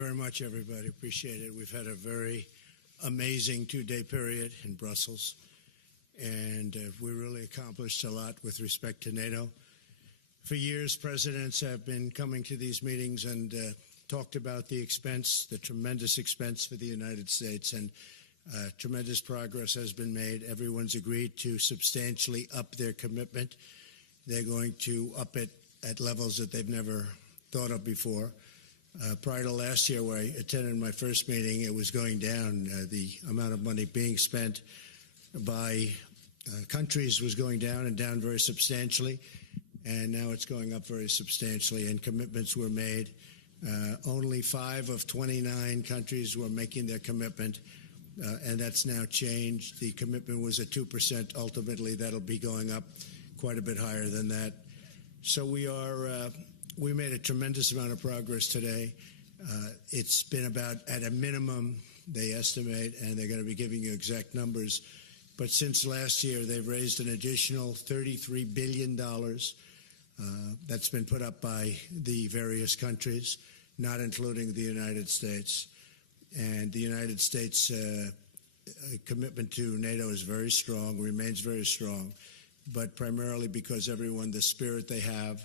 Very much, everybody. Appreciate it. We've had a very amazing two-day period in Brussels, and we really accomplished a lot with respect to NATO. For years, presidents have been coming to these meetings and talked about the expense, the tremendous expense for the United States, and tremendous progress has been made. Everyone's agreed to substantially up their commitment. They're going to up it at levels that they've never thought of before. Prior to last year, where I attended my first meeting, it was going down. The amount of money being spent by countries was going down and down very substantially, and now it's going up very substantially, and commitments were made. Only 5 of 29 countries were making their commitment, and that's now changed. The commitment was at 2%. Ultimately, that'll be going up quite a bit higher than that. So we made a tremendous amount of progress today. It's been about, at a minimum, they estimate, and they're going to be giving you exact numbers, but since last year, they've raised an additional $33 billion. That's been put up by the various countries, not including the United States. And the United States' commitment to NATO is very strong, remains very strong, but primarily because everyone, the spirit they have,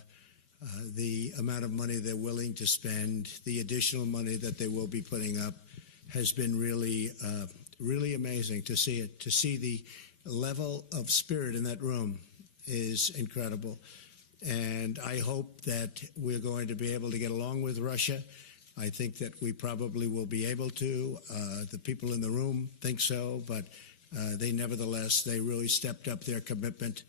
the amount of money they're willing to spend, the additional money that they will be putting up has been really, really amazing to see it. To see the level of spirit in that room is incredible. And I hope that we're going to be able to get along with Russia. I think that we probably will be able to. The people in the room think so, but they really stepped up their commitment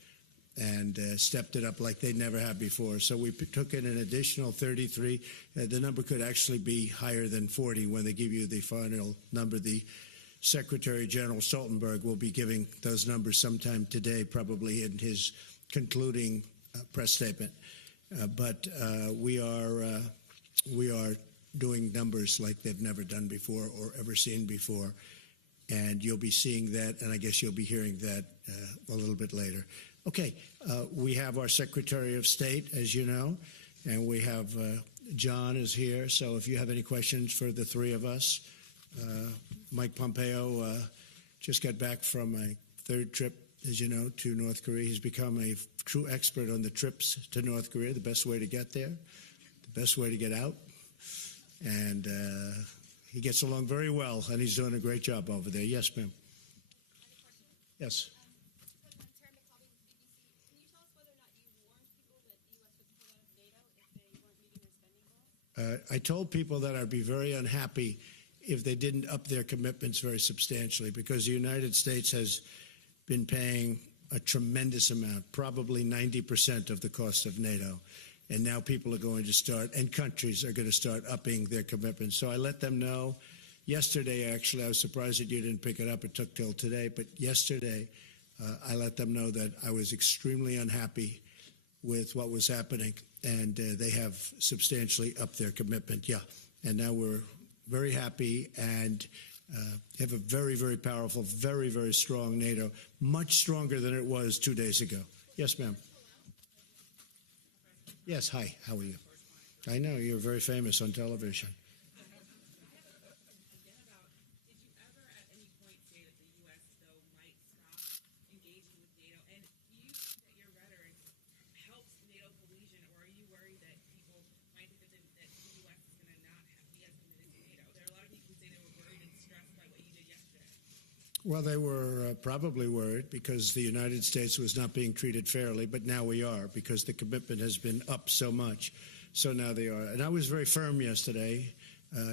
and stepped it up like they never have before. So we took in an additional 33. The number could actually be higher than 40 when they give you the final number. The Secretary General Stoltenberg will be giving those numbers sometime today, probably in his concluding press statement. But we are doing numbers like they've never done before or ever seen before. And you'll be seeing that, and I guess you'll be hearing that a little bit later. Okay, we have our Secretary of State, as you know, and we have John is here. So if you have any questions for the three of us, Mike Pompeo just got back from a third trip, as you know, to North Korea. He's become a true expert on the trips to North Korea, the best way to get there, the best way to get out. And he gets along very well, and he's doing a great job over there. Yes, ma'am. Yes. I told people that I'd be very unhappy if they didn't up their commitments very substantially, because the United States has been paying a tremendous amount, probably 90% of the cost of NATO. And now people are going to start, and countries are going to start upping their commitments. So I let them know yesterday, actually. I was surprised that you didn't pick it up. It took till today. But yesterday, I let them know that I was extremely unhappy with what was happening. And they have substantially upped their commitment, yeah. And now we're very happy and have a very, very powerful, very, very strong NATO, much stronger than it was 2 days ago. Yes, ma'am. Yes, hi, how are you? I know, you're very famous on television. Well, they were probably worried because the United States was not being treated fairly, but now we are because the commitment has been up so much. So now they are. And I was very firm yesterday.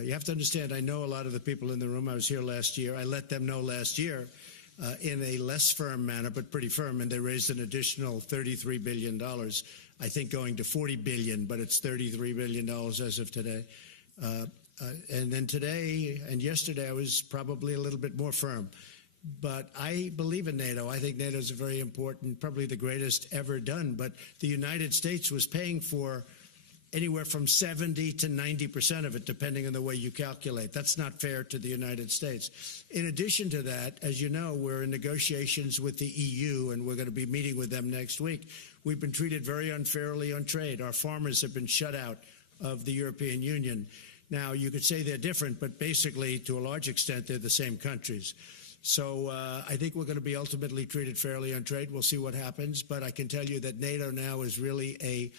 You have to understand, I know a lot of the people in the room. I was here last year. I let them know last year in a less firm manner, but pretty firm, and they raised an additional $33 billion, I think going to $40 billion, but it's $33 billion as of today. And then today and yesterday, I was probably a little bit more firm. But I believe in NATO. I think NATO is a very important, probably the greatest ever done. But the United States was paying for anywhere from 70 to 90% of it, depending on the way you calculate. That's not fair to the United States. In addition to that, as you know, we're in negotiations with the EU, and we're going to be meeting with them next week. We've been treated very unfairly on trade. Our farmers have been shut out of the European Union. Now, you could say they're different, but basically, to a large extent, they're the same countries. So I think we're going to be ultimately treated fairly on trade. We'll see what happens. But I can tell you that NATO now is really a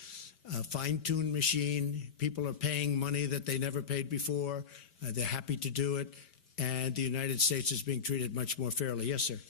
fine-tuned machine. People are paying money that they never paid before. They're happy to do it. And the United States is being treated much more fairly. Yes, sir.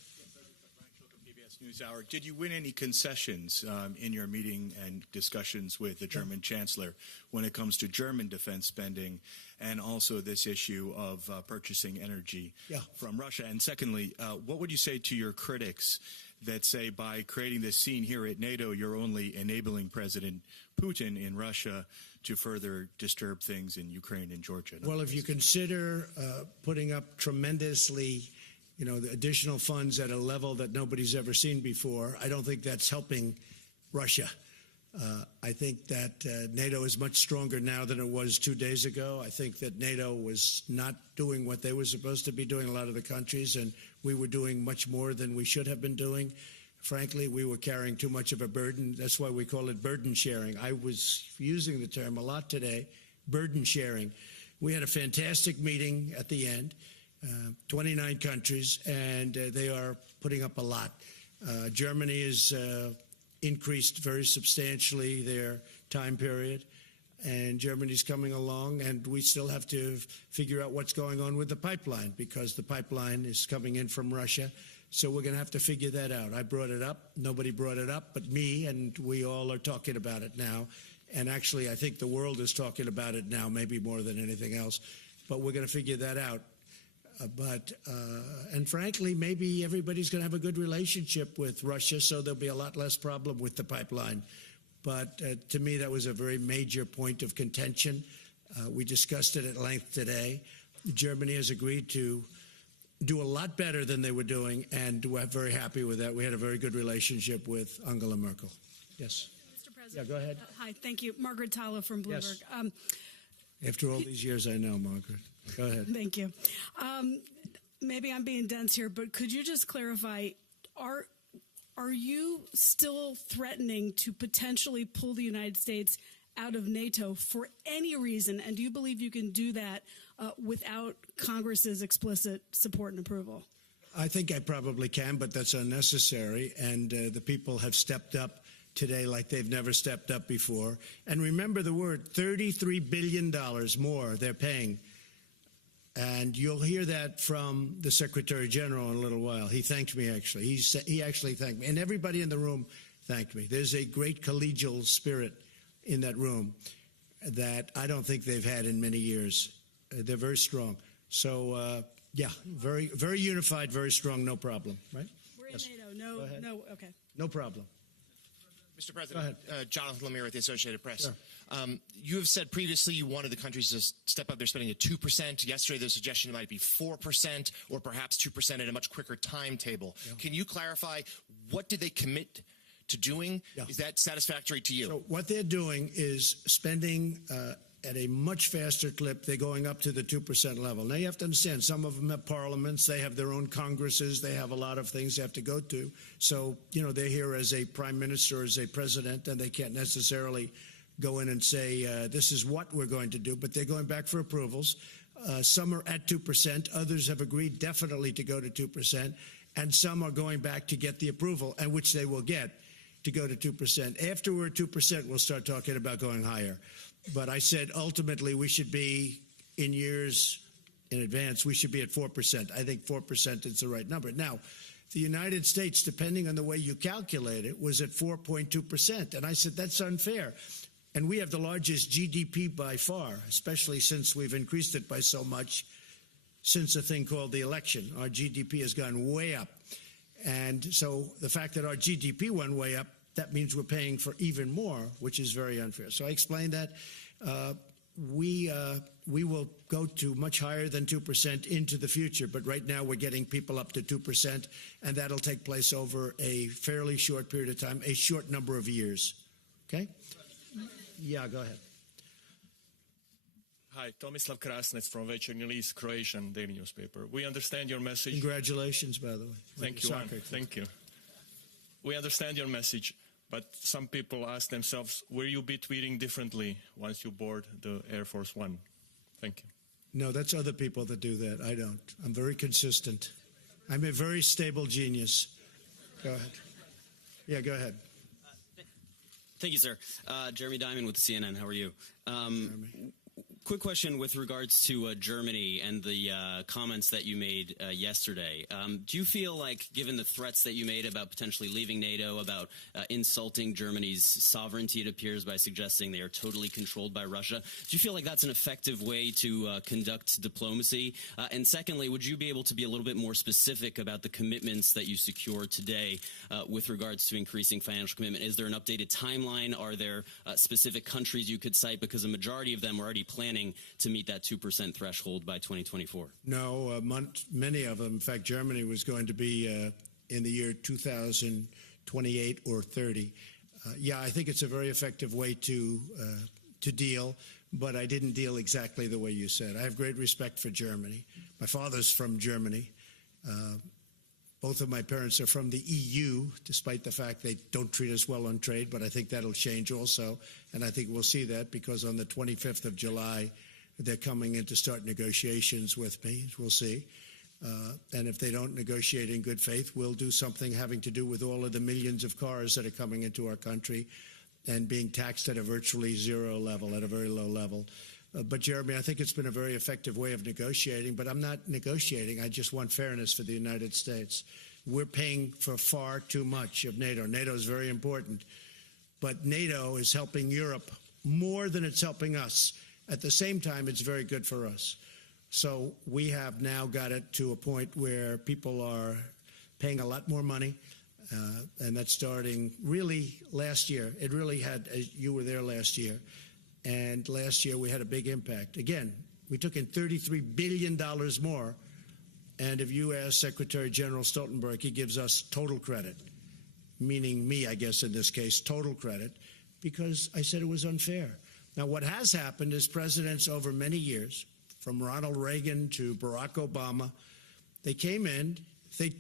NewsHour. Did you win any concessions in your meeting and discussions with the German Chancellor when it comes to German defense spending and also this issue of purchasing energy from Russia? And secondly, what would you say to your critics that say by creating this scene here at NATO, you're only enabling President Putin in Russia to further disturb things in Ukraine and Georgia? Well, if you consider putting up tremendously the additional funds at a level that nobody's ever seen before, I don't think that's helping Russia. I think that NATO is much stronger now than it was 2 days ago. I think that NATO was not doing what they were supposed to be doing, a lot of the countries, and we were doing much more than we should have been doing. Frankly, we were carrying too much of a burden. That's why we call it burden sharing. I was using the term a lot today, burden sharing. We had a fantastic meeting at the end. 29 countries, and they are putting up a lot. Germany has increased very substantially their time period, and Germany's coming along, and we still have to figure out what's going on with the pipeline, because the pipeline is coming in from Russia, so we're going to have to figure that out. I brought it up. Nobody brought it up but me, and we all are talking about it now, and actually I think the world is talking about it now, maybe more than anything else, but we're going to figure that out. And frankly, maybe everybody's going to have a good relationship with Russia, so there'll be a lot less problem with the pipeline. But to me, that was a very major point of contention. We discussed it at length today. Germany has agreed to do a lot better than they were doing, and we're very happy with that. We had a very good relationship with Angela Merkel. Yes. Mr. President. Yeah, go ahead. Hi, thank you. Margaret Tyler from Bloomberg. Yes. After all these years, I know, Margaret. Go ahead. Thank you. Maybe I'm being dense here, but could you just clarify, are you still threatening to potentially pull the United States out of NATO for any reason? And do you believe you can do that without Congress's explicit support and approval? I think I probably can, but that's unnecessary. And the people have stepped up today like they've never stepped up before. And remember the word, $33 billion more they're paying. And you'll hear that from the Secretary General in a little while. He thanked me, actually. He actually thanked me. And everybody in the room thanked me. There's a great collegial spirit in that room that I don't think they've had in many years. They're very strong. So, yeah, very, very unified, very strong, no problem, right? We're in NATO. No, okay. No problem. Mr. President, Jonathan Lemire with the Associated Press. Sure. You have said previously you wanted the countries to step up their spending to 2%. Yesterday, the suggestion it might be 4% or perhaps 2% at a much quicker timetable. Yeah. Can you clarify what did they commit to doing? Yeah. Is that satisfactory to you? So what they're doing is spending at a much faster clip. They're going up to the 2% level. Now, you have to understand, some of them have parliaments. They have their own congresses. They have a lot of things they have to go to. So, they're here as a prime minister, as a president, and they can't necessarily go in and say, this is what we're going to do. But they're going back for approvals. Some are at 2%. Others have agreed definitely to go to 2%. And some are going back to get the approval, and which they will get, to go to 2%. After we're at 2%, we'll start talking about going higher. But I said ultimately we should be, in years in advance, we should be at 4%. I think 4% is the right number. Now, the United States, depending on the way you calculate it, was at 4.2%. And I said that's unfair. And we have the largest GDP by far, especially since we've increased it by so much since a thing called the election. Our GDP has gone way up. And so the fact that our GDP went way up, that means we're paying for even more, which is very unfair. So I explained that. We will go to much higher than 2% into the future, but right now we're getting people up to 2%, and that'll take place over a fairly short period of time, a short number of years. Okay? Yeah, go ahead. Hi, Tomislav Krasnec from Večernji List, Croatian daily newspaper. We understand your message. Congratulations, by the way. Thank you. Thank you. We understand your message, but some people ask themselves, will you be tweeting differently once you board the Air Force One? Thank you. No, that's other people that do that. I don't. I'm very consistent. I'm a very stable genius. Go ahead. Yeah, go ahead. Thank you, sir. Jeremy Diamond with CNN. How are you? Jeremy. Quick question with regards to Germany and the comments that you made yesterday. Do you feel like, given the threats that you made about potentially leaving NATO, about insulting Germany's sovereignty, it appears, by suggesting they are totally controlled by Russia, do you feel like that's an effective way to conduct diplomacy? And secondly, would you be able to be a little bit more specific about the commitments that you secured today with regards to increasing financial commitment? Is there an updated timeline? Are there specific countries you could cite? Because a majority of them are already planning to meet that 2% threshold by 2024? No, many of them. In fact, Germany was going to be in the year 2028 or 30. Yeah, I think it's a very effective way to deal, but I didn't deal exactly the way you said. I have great respect for Germany. My father's from Germany. Both of my parents are from the EU, despite the fact they don't treat us well on trade, but I think that'll change also. And I think we'll see that because on the 25th of July, they're coming in to start negotiations with me. We'll see. And if they don't negotiate in good faith, we'll do something having to do with all of the millions of cars that are coming into our country and being taxed at a virtually zero level, at a very low level. But, Jeremy, I think it's been a very effective way of negotiating, but I'm not negotiating. I just want fairness for the United States. We're paying for far too much of NATO. NATO is very important, but NATO is helping Europe more than it's helping us. At the same time, it's very good for us. So we have now got it to a point where people are paying a lot more money, and that's starting really last year. It really had, you were there last year. And last year we had a big impact. Again, we took in $33 billion more. And if you ask Secretary General Stoltenberg, he gives us total credit, meaning me, I guess, in this case, total credit, because I said it was unfair. Now, what has happened is presidents over many years, from Ronald Reagan to Barack Obama, they came in, they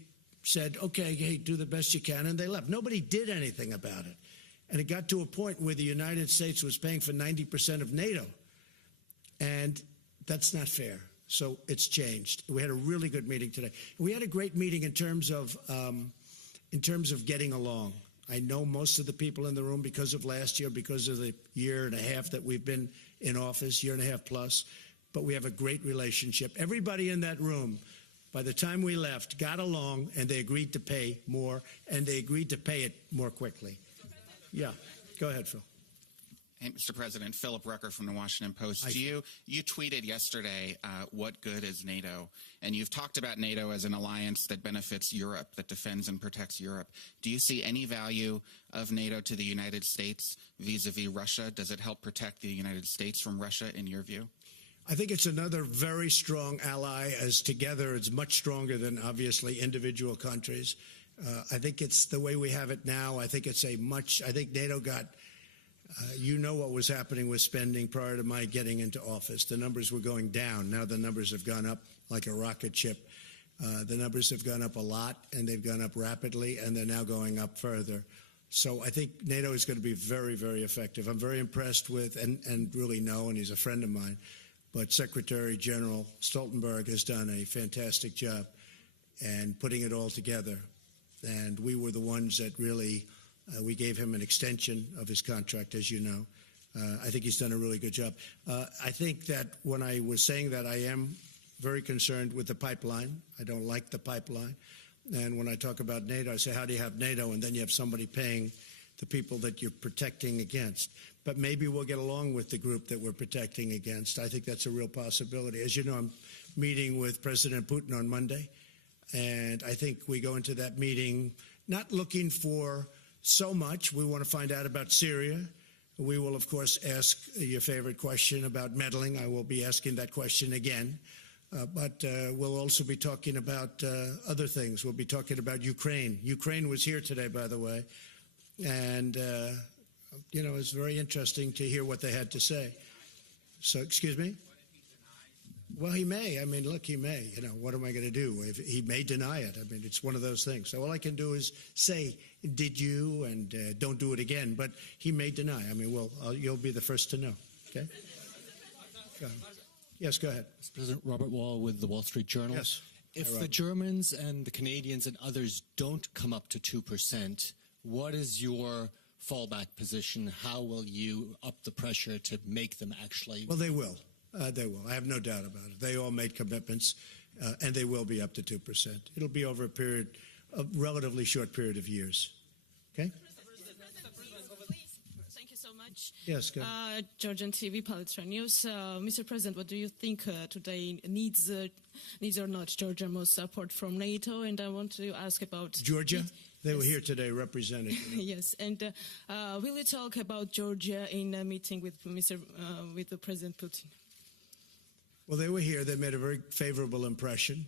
said, okay, hey, do the best you can, and they left. Nobody did anything about it. And it got to a point where the United States was paying for 90% of NATO. And that's not fair. So it's changed. We had a really good meeting today. We had a great meeting in terms of getting along. I know most of the people in the room because of last year, because of the year and a half that we've been in office, year and a half plus. But we have a great relationship. Everybody in that room, by the time we left, got along, and they agreed to pay more, and they agreed to pay it more quickly. Yeah, go ahead, Phil. Hey, Mr. President, Philip Rucker from the Washington Post. You tweeted yesterday, what good is NATO? And you've talked about NATO as an alliance that benefits Europe, that defends and protects Europe. Do you see any value of NATO to the United States vis-a-vis Russia? Does it help protect the United States from Russia, in your view? I think it's another very strong ally, as together it's much stronger than, obviously, individual countries. I think it's the way we have it now. I think it's I think NATO got, you know what was happening with spending prior to my getting into office. The numbers were going down. Now the numbers have gone up like a rocket ship. The numbers have gone up a lot, and they've gone up rapidly, and they're now going up further. So I think NATO is going to be very, very effective. I'm very impressed with, and really know, and he's a friend of mine, but Secretary General Stoltenberg has done a fantastic job and putting it all together. And we were the ones that really, we gave him an extension of his contract, as you know. I think he's done a really good job. I think that when I was saying that, I am very concerned with the pipeline. I don't like the pipeline. And when I talk about NATO, I say, how do you have NATO? And then you have somebody paying the people that you're protecting against. But maybe we'll get along with the group that we're protecting against. I think that's a real possibility. As you know, I'm meeting with President Putin on Monday. And I think we go into that meeting not looking for so much. We want to find out about Syria. We will, of course, ask your favorite question about meddling. I will be asking that question again. But we'll also be talking about other things. We'll be talking about Ukraine. Ukraine was here today, by the way. And, you know, it's very interesting to hear what they had to say. So, excuse me? Well, he may. I mean, look, he may. You know, what am I going to do? He may deny it. I mean, it's one of those things. So all I can do is say, did you, and don't do it again. But he may deny. I mean, well, you'll be the first to know. Okay? Go ahead. Yes, go ahead. President Robert Wall with the Wall Street Journal. Yes. If Hi, the Robert. Germans and the Canadians and others don't come up to 2%, what is your fallback position? How will you up the pressure to make them actually? Well, they will. They will. I have no doubt about it. They all made commitments, and they will be up to 2%. It'll be over a relatively short period of years. Okay? Thank you so much. Yes, go ahead. Georgian TV, Palestine News. Mr. President, what do you think today needs or not Georgia most support from NATO? And I want to ask about Georgia? They were here today represented. Yes, and will you talk about Georgia in a meeting with with President Putin? Well, they were here. They made a very favorable impression,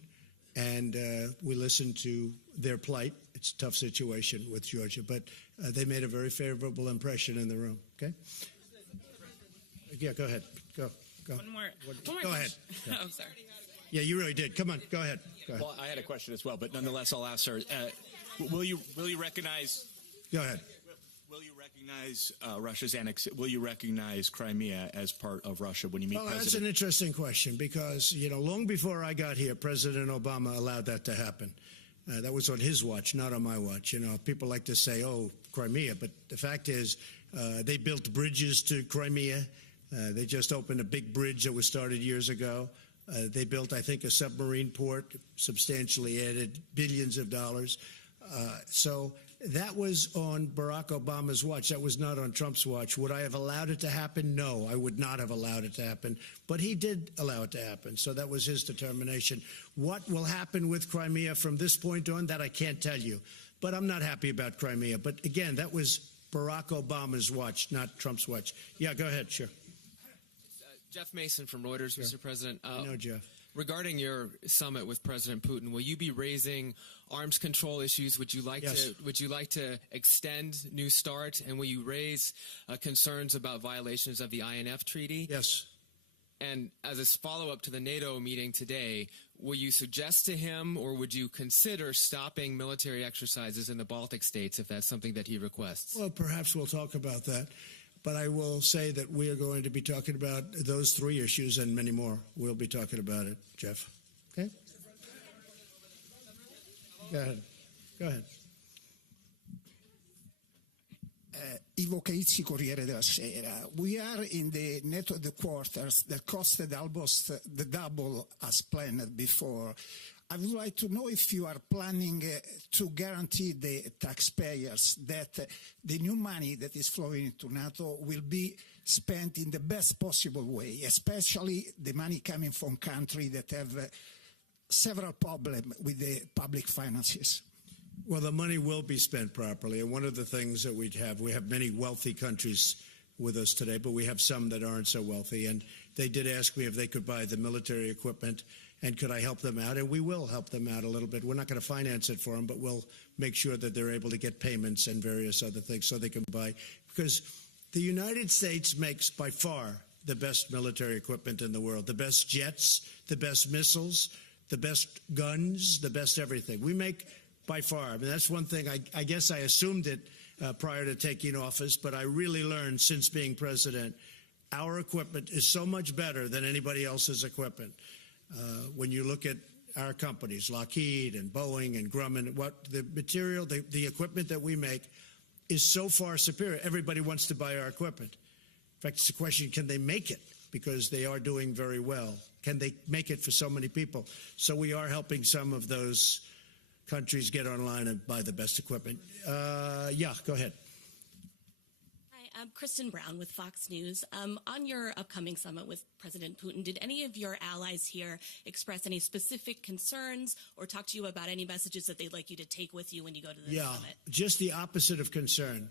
and we listened to their plight. It's a tough situation with Georgia, but they made a very favorable impression in the room. Okay? Yeah, go ahead. Go. One more Go ahead. Yeah. Oh, sorry. Yeah, you really did. Come on, go ahead. Go ahead. Well, I had a question as well, but nonetheless, I'll ask her. Will you recognize? Go ahead. Will you recognize Russia's Will you recognize Crimea as part of Russia when you meet Well, President? that's an interesting question because, long before I got here, President Obama allowed that to happen. That was on his watch, not on my watch. People like to say, oh, Crimea, but the fact is they built bridges to Crimea. They just opened a big bridge that was started years ago. They built, I think, a submarine port, substantially added billions of dollars. So that was on Barack Obama's watch. That was not on Trump's watch. Would I have allowed it to happen? No, I would not have allowed it to happen. But he did allow it to happen. So that was his determination. What will happen with Crimea from this point on, that I can't tell you. But I'm not happy about Crimea. But again, that was Barack Obama's watch, not Trump's watch. Yeah, go ahead. Sure. Jeff Mason from Reuters, Sure. Mr. President. I know, Jeff. Regarding your summit with President Putin, will you be raising arms control issues? Would you like Yes. to extend New START, and will you raise concerns about violations of the INF Treaty? Yes. And as a follow-up to the NATO meeting today, will you suggest to him, or would you consider stopping military exercises in the Baltic states if that's something that he requests? Well, perhaps we'll talk about that. But I will say that we are going to be talking about those three issues and many more. We'll be talking about it, Jeff. Okay? Go ahead. Go ahead. Ivo Caizzi, Corriere della Sera. We are in the NATO headquarters that costed almost the double as planned before. I would like to know if you are planning to guarantee the taxpayers that the new money that is flowing into NATO will be spent in the best possible way, especially the money coming from countries that have several problems with the public finances. Well, the money will be spent properly. And one of the things that we have many wealthy countries with us today, but we have some that aren't so wealthy. And they did ask me if they could buy the military equipment and could I help them out? And we will help them out a little bit. We're not going to finance it for them, but we'll make sure that they're able to get payments and various other things so they can buy. Because the United States makes by far the best military equipment in the world, the best jets, the best missiles, the best guns, the best everything. We make by far. I mean, that's one thing. I guess I assumed it prior to taking office, but I really learned since being president, our equipment is so much better than anybody else's equipment. When you look at our companies, Lockheed and Boeing and Grumman, what the material, the equipment that we make is so far superior. Everybody wants to buy our equipment. In fact, it's a question, can they make it? Because they are doing very well. Can they make it for so many people? So we are helping some of those countries get online and buy the best equipment. Yeah, go ahead. Hi, I'm Kristen Brown with Fox News. On your upcoming summit with President Putin, did any of your allies here express any specific concerns or talk to you about any messages that they'd like you to take with you when you go to the summit? Yeah, just the opposite of concern.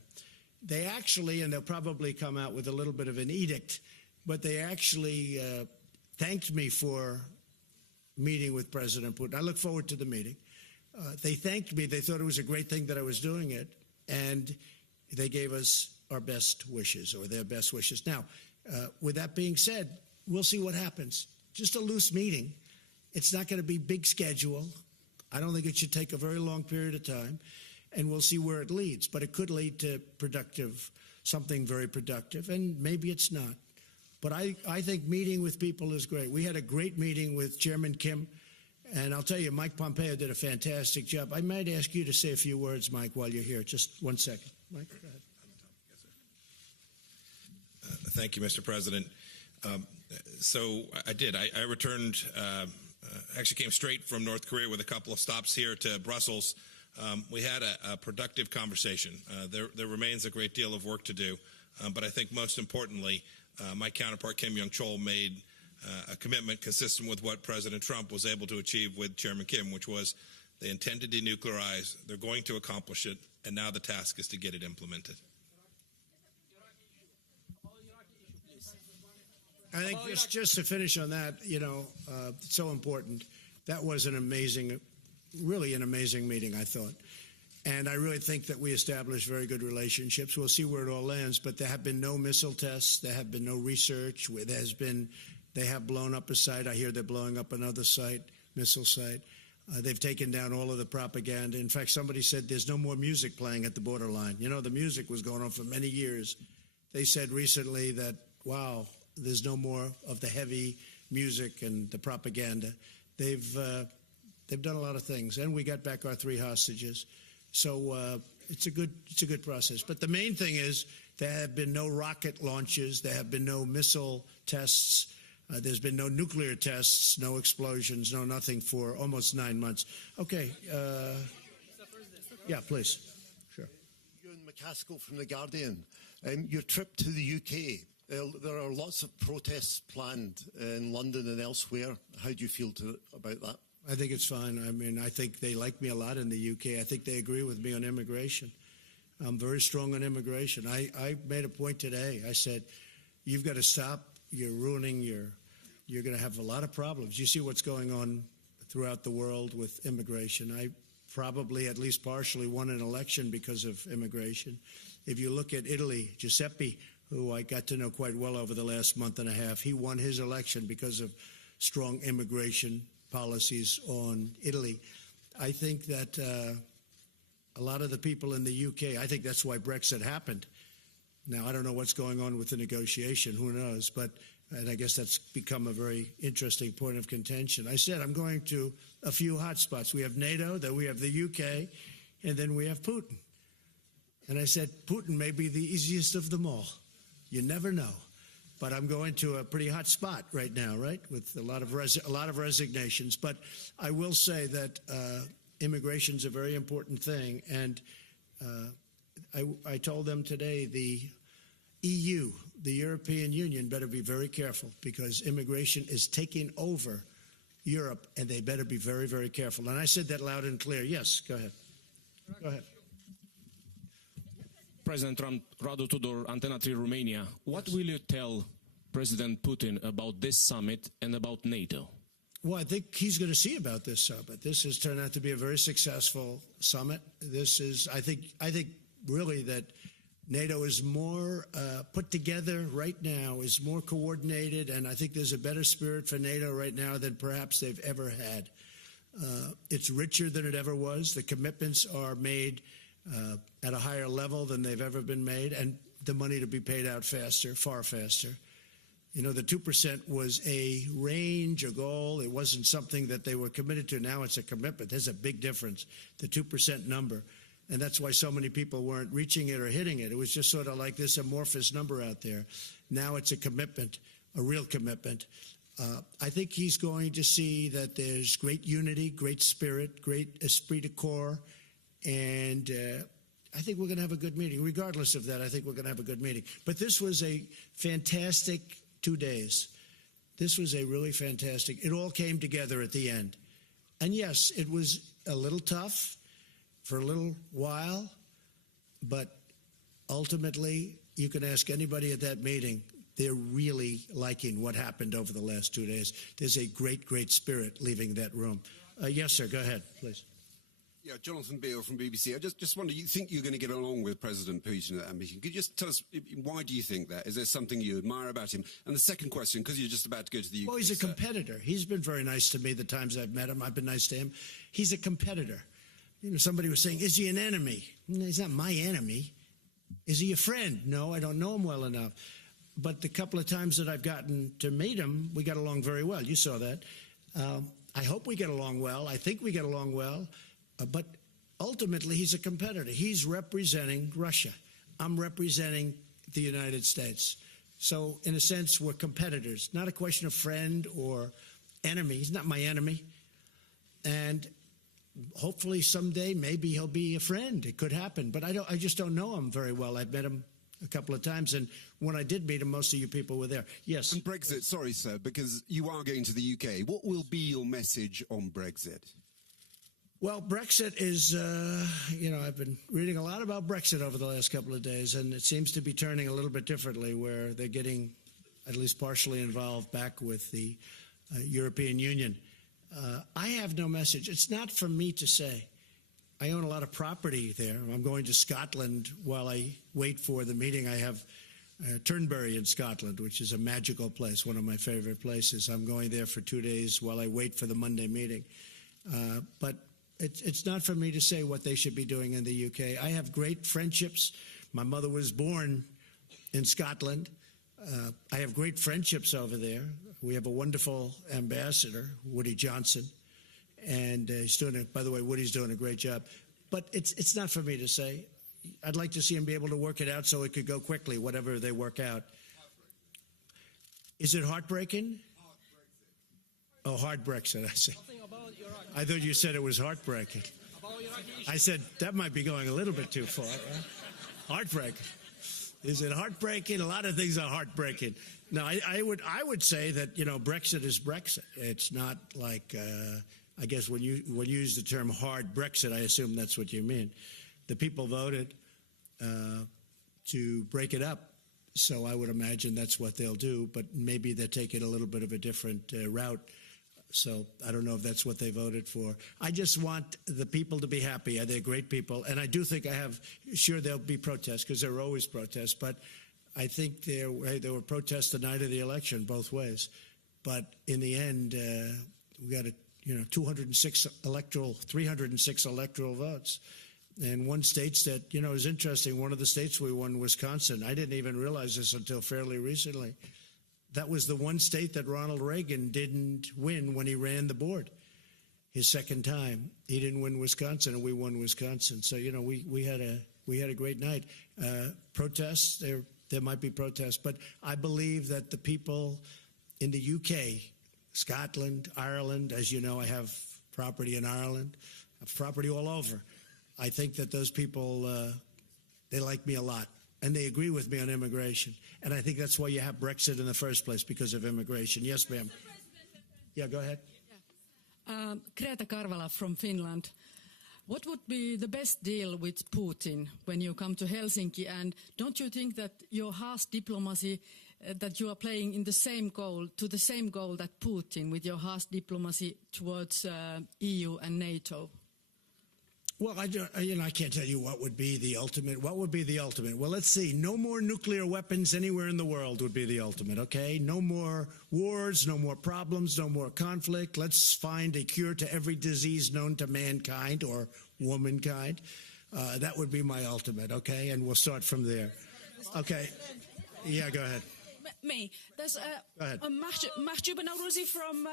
They actually, and they'll probably come out with a little bit of an edict, but they actually thanked me for meeting with President Putin. I look forward to the meeting. They thanked me. They thought it was a great thing that I was doing it, and they gave us our best wishes, or their best wishes. Now, with that being said, we'll see what happens. Just a loose meeting. It's not going to be big schedule. I don't think it should take a very long period of time, and we'll see where it leads. But it could lead to something very productive, and maybe it's not. But I think meeting with people is great. We had a great meeting with Chairman Kim, and I'll tell you, Mike Pompeo did a fantastic job. I might ask you to say a few words, Mike, while you're here. Just 1 second. Mike, go ahead. Thank you, Mr. President. So I did. I returned, actually came straight from North Korea with a couple of stops here to Brussels. We had a productive conversation. There remains a great deal of work to do, but I think most importantly, my counterpart Kim Young-chol made a commitment consistent with what President Trump was able to achieve with Chairman Kim, which was they intend to denuclearize, they're going to accomplish it, and now the task is to get it implemented. I think just to finish on that, it's so important. That was an amazing, really an amazing meeting, I thought. And I really think that we established very good relationships. We'll see where it all lands, but there have been no missile tests. There have been no research. They have blown up a site. I hear they're blowing up another site, missile site. They've taken down all of the propaganda. In fact, somebody said there's no more music playing at the borderline. The music was going on for many years. They said recently that, wow, there's no more of the heavy music and the propaganda. They've done a lot of things, and we got back our 3 hostages. So it's a good process. But the main thing is there have been no rocket launches. There have been no missile tests. There's been no nuclear tests, no explosions, no nothing for almost 9 months. Okay. Yeah, please. Sure. Ewan McCaskill from The Guardian. Your trip to the UK. There are lots of protests planned in London and elsewhere. How do you feel about that? I think it's fine. I mean, I think they like me a lot in the UK. I think they agree with me on immigration. I'm very strong on immigration. I made a point today. I said, you've got to stop. You're ruining you're going to have a lot of problems. You see what's going on throughout the world with immigration. I probably at least partially won an election because of immigration. If you look at Italy, Giuseppe, who I got to know quite well over the last month and a half, he won his election because of strong immigration policies on Italy. I think that a lot of the people in the UK, I think that's why Brexit happened. Now, I don't know what's going on with the negotiation, who knows, and I guess that's become a very interesting point of contention. I said I'm going to a few hot spots. We have NATO, then we have the UK, and then we have Putin. And I said, Putin may be the easiest of them all. You never know. But I'm going to a pretty hot spot right now, right, with a lot of resignations. But I will say that immigration is a very important thing. And I told them today the EU, the European Union, better be very careful because immigration is taking over Europe, and they better be very, very careful. And I said that loud and clear. Yes, go ahead. Go ahead. President Trump, Radu Tudor, Antena 3 Romania. What will you tell President Putin about this summit and about NATO? Well, I think he's going to see about this summit. This has turned out to be a very successful summit. This is, I think really that NATO is more put together right now, is more coordinated, and I think there's a better spirit for NATO right now than perhaps they've ever had. It's richer than it ever was. The commitments are made at a higher level than they've ever been made, and the money to be paid out faster, far faster. The 2% was a range, a goal. It wasn't something that they were committed to. Now it's a commitment. There's a big difference, the 2% number. And that's why so many people weren't reaching it or hitting it. It was just sort of like this amorphous number out there. Now it's a commitment, a real commitment. I think he's going to see that there's great unity, great spirit, great esprit de corps, and I think we're going to have a good meeting. Regardless of that, I think we're going to have a good meeting. But this was a fantastic 2 days. This was a really fantastic. It all came together at the end. And yes, it was a little tough for a little while, but ultimately, you can ask anybody at that meeting. They're really liking what happened over the last 2 days. There's a great, great spirit leaving that room. Yes, sir. Go ahead, please. Yeah, Jonathan Beale from BBC. I just wonder, you think you're going to get along with President Putin at that meeting? Could you just tell us, why do you think that? Is there something you admire about him? And the second question, because you're just about to go to the UK. Well, he's a competitor. He's been very nice to me the times I've met him. I've been nice to him. He's a competitor. Somebody was saying, is he an enemy? No, he's not my enemy. Is he a friend? No, I don't know him well enough. but the couple of times that I've gotten to meet him, we got along very well. You saw that. I hope we get along well. I think we get along well. But ultimately, he's a competitor. He's representing Russia. I'm representing the United States. So, in a sense, we're competitors. Not a question of friend or enemy. He's not my enemy. And hopefully someday maybe he'll be a friend. It could happen. But I just don't know him very well. I've met him a couple of times, and when I did meet him, most of you people were there. Yes. And Brexit, sorry, sir, because you are going to the UK. What will be your message on Brexit? Well, Brexit is, I've been reading a lot about Brexit over the last couple of days, and it seems to be turning a little bit differently, where they're getting at least partially involved back with the European Union. I have no message. It's not for me to say. I own a lot of property there. I'm going to Scotland while I wait for the meeting. I have Turnberry in Scotland, which is a magical place, one of my favorite places. I'm going there for 2 days while I wait for the Monday meeting. But it's not for me to say what they should be doing in the UK. I have great friendships. My mother was born in Scotland. I have great friendships over there. We have a wonderful ambassador, Woody Johnson. And he's doing it. By the way, Woody's doing a great job. But it's not for me to say. I'd like to see him be able to work it out so it could go quickly, whatever they work out. Is it heartbreaking? Oh, hard Brexit, I see. I thought you said it was heartbreaking. I said that might be going a little bit too far. Right? Heartbreaking. Is it heartbreaking? A lot of things are heartbreaking. No, I would say that, Brexit is Brexit. It's not like, I guess when you use the term hard Brexit, I assume that's what you mean. The people voted to break it up, so I would imagine that's what they'll do, but maybe they're taking a little bit of a different route. So I don't know if that's what they voted for. I just want the people to be happy. They're great people. And I do think sure there'll be protests, because there are always protests, but I think there were protests the night of the election both ways. But in the end, we got 306 electoral votes. And one state that, is interesting, one of the states we won, Wisconsin. I didn't even realize this until fairly recently. That was the one state that Ronald Reagan didn't win when he ran the board. His second time, he didn't win Wisconsin, and we won Wisconsin. So we had a great night. Protests, there might be protests, but I believe that the people in the UK, Scotland, Ireland, as you know, I have property in Ireland, I have property all over. I think that those people they like me a lot. And they agree with me on immigration. And I think that's why you have Brexit in the first place, because of immigration. Yes, ma'am. Yeah, go ahead. Greta Karvala from Finland. What would be the best deal with Putin when you come to Helsinki? And don't you think that your harsh diplomacy, that you are playing in the same goal that Putin, with your harsh diplomacy towards EU and NATO? Well, I can't tell you what would be the ultimate. What would be the ultimate? Well, let's see. No more nuclear weapons anywhere in the world would be the ultimate, okay? No more wars, no more problems, no more conflict. Let's find a cure to every disease known to mankind or womankind. That would be my ultimate, okay? And we'll start from there. Okay. Yeah, go ahead. Me. There's Mahjouba Naurouzi from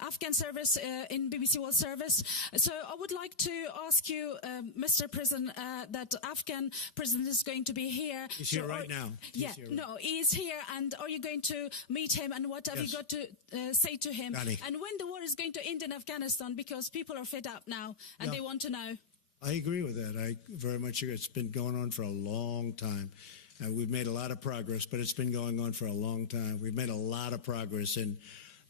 Afghan service in BBC World Service. So I would like to ask you, Mr. President, that Afghan president is going to be here. He's here right now. He's here. And are you going to meet him? And what have you got to say to him? Danny. And when the war is going to end in Afghanistan, because people are fed up now and they want to know. I agree with that. I very much agree. It's been going on for a long time. We've made a lot of progress, but it's been going on for a long time. We've made a lot of progress in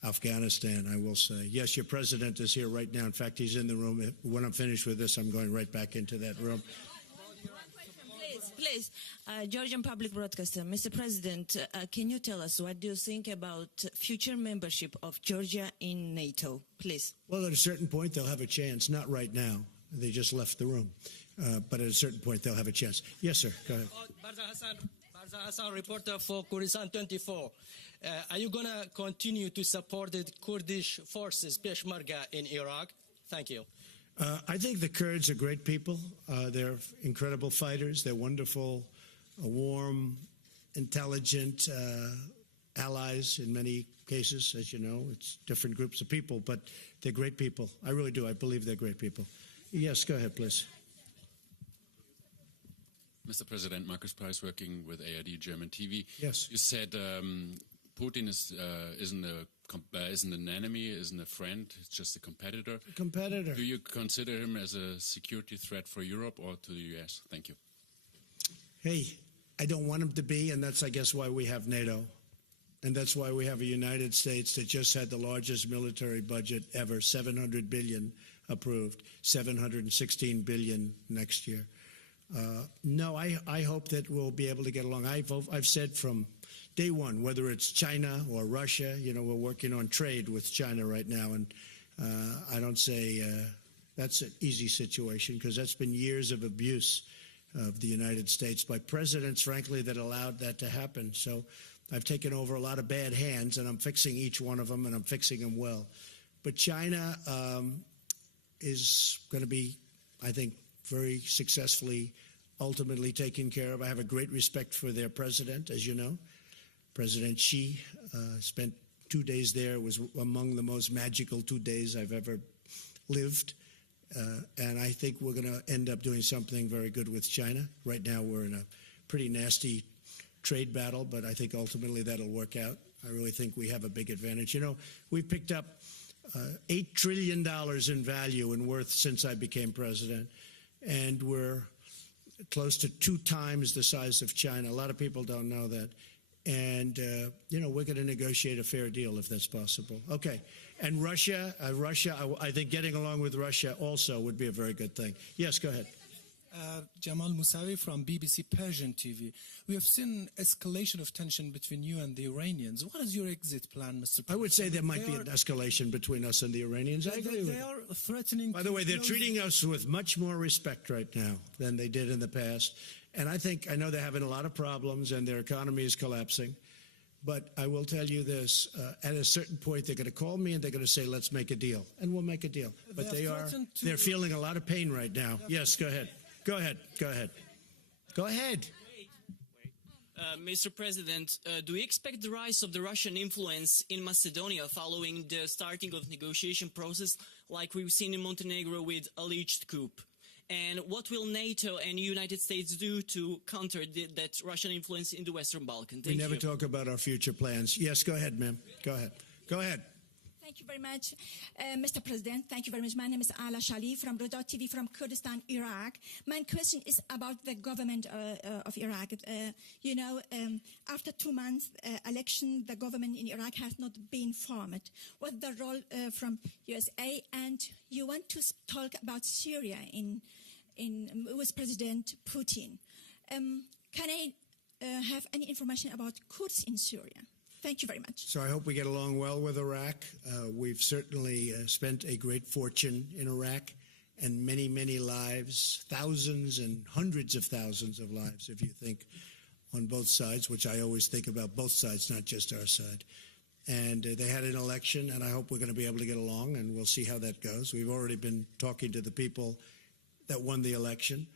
Afghanistan, I will say. Yes, your president is here right now. In fact, he's in the room. When I'm finished with this, I'm going right back into that room. Please, Georgian Public Broadcaster, Mr. President, can you tell us what do you think about future membership of Georgia in NATO, please? Well, at a certain point, they'll have a chance. Not right now. They just left the room. But at a certain point, they'll have a chance. Yes, sir. Go ahead. Barza Hassan, reporter for Kurdistan 24. Are you going to continue to support the Kurdish forces, Peshmerga, in Iraq? Thank you. I think the Kurds are great people. They're incredible fighters. They're wonderful, warm, intelligent allies in many cases, as you know. It's different groups of people, but they're great people. I really do. I believe they're great people. Yes, go ahead, please. Mr. President, Marcus Price, working with ARD German TV. Yes. You said Putin isn't an enemy, isn't a friend, it's just a competitor. Competitor. Do you consider him as a security threat for Europe or to the US? Thank you. Hey, I don't want him to be, and that's, I guess, why we have NATO. And that's why we have a United States that just had the largest military budget ever, $700 billion approved, $716 billion next year. No, I hope that we'll be able to get along. I've said from day one, whether it's China or Russia, you know, we're working on trade with China right now, and I don't say that's an easy situation, because that's been years of abuse of the United States by presidents, frankly, that allowed that to happen. So I've taken over a lot of bad hands, and I'm fixing each one of them, and I'm fixing them well. But China is going to be, I think, very successfully ultimately taken care of. I have a great respect for their president, as you know. President Xi spent 2 days there. It was among the most magical 2 days I've ever lived. And I think we're going to end up doing something very good with China. Right now we're in a pretty nasty trade battle, but I think ultimately that'll work out. I really think we have a big advantage. You know, we've picked up $8 trillion in value and worth since I became president, and we're close to 2 times the size of China. A lot of people don't know that. And, you know, we're going to negotiate a fair deal if that's possible. Okay. And Russia, I think getting along with Russia also would be a very good thing. Yes, go ahead. Jamal Musawi from BBC Persian TV. We have seen escalation of tension between you and the Iranians. What is your exit plan, Mr. President? I would say there might be an escalation between us and the Iranians. I agree with They are threatening. By the way, they're treating us with much more respect right now than they did in the past. And I know they're having a lot of problems and their economy is collapsing. But I will tell you this, at a certain point, they're going to call me and they're going to say, let's make a deal. And we'll make a deal. But they're feeling a lot of pain right now. Yes, go ahead. Go ahead. Go ahead. Go ahead. Mr. President, do we expect the rise of the Russian influence in Macedonia following the starting of the negotiation process like we've seen in Montenegro with alleged coup? And what will NATO and the United States do to counter that Russian influence in the Western Balkans? We never talk about our future plans. Yes, go ahead, ma'am. Go ahead. Go ahead. Thank you very much, Mr. President. Thank you very much. My name is Ala Shali from Roda TV from Kurdistan, Iraq. My question is about the government of Iraq. After 2 months election, the government in Iraq has not been formed. What's the role from USA? And you want to talk about Syria with President Putin. Can I have any information about Kurds in Syria? Thank you very much. So I hope we get along well with Iraq. We've certainly spent a great fortune in Iraq and many, many lives, thousands and hundreds of thousands of lives, if you think, on both sides, which I always think about both sides, not just our side. And they had an election, and I hope we're going to be able to get along, and we'll see how that goes. We've already been talking to the people that won the election.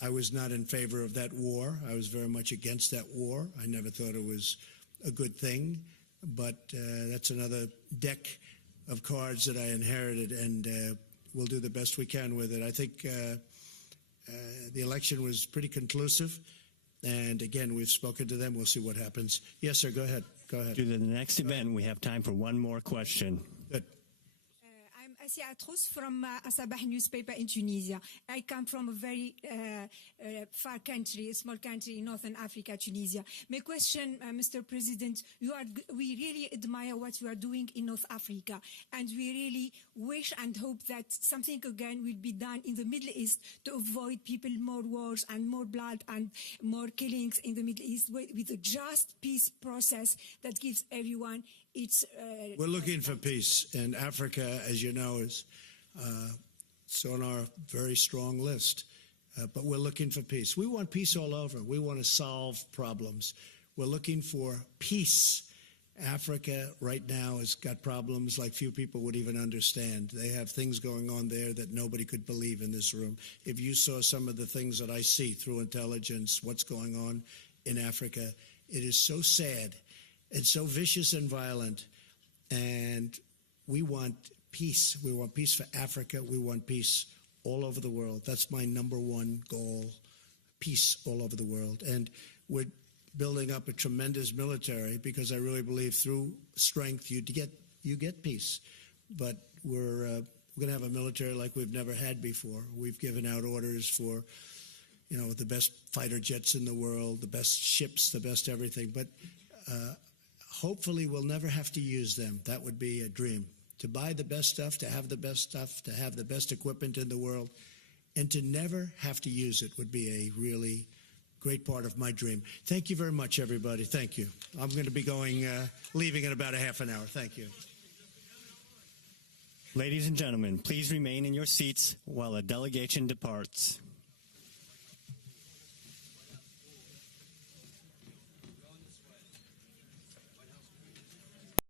I was not in favor of that war. I was very much against that war. I never thought it was a good thing, but that's another deck of cards that I inherited, and we'll do the best we can with it. I think the election was pretty conclusive, and again, we've spoken to them. We'll see what happens. Yes, sir, go ahead. Go ahead. To the next event, we have time for one more question. Good. I'm Asia Atrous from Asabah newspaper in Tunisia. I come from a very far country, a small country in northern Africa, Tunisia. My question, Mr. President, we really admire what you are doing in North Africa, and we really wish and hope that something again will be done in the Middle East to avoid more wars and more blood and more killings in the Middle East with a just peace process that gives everyone its... We're looking for peace, and Africa, as you know, is it's on our very strong list. But we're looking for peace. We want peace all over. We want to solve problems. We're looking for peace. Africa right now has got problems like few people would even understand. They have things going on there that nobody could believe in this room. If you saw some of the things that I see through intelligence, what's going on in Africa. It is so sad. It's so vicious and violent. And we want peace. We want peace for Africa. We want peace all over the world. That's my number one goal, peace all over the world. And we're building up a tremendous military because I really believe through strength you get peace. But we're going to have a military like we've never had before. We've given out orders for, the best fighter jets in the world, the best ships, the best everything. But hopefully we'll never have to use them. That would be a dream. To buy the best stuff, to have the best stuff, to have the best equipment in the world, and to never have to use it would be a really great part of my dream. Thank you very much, everybody. Thank you. I'm going to be leaving in about a half an hour. Thank you. Ladies and gentlemen, please remain in your seats while a delegation departs.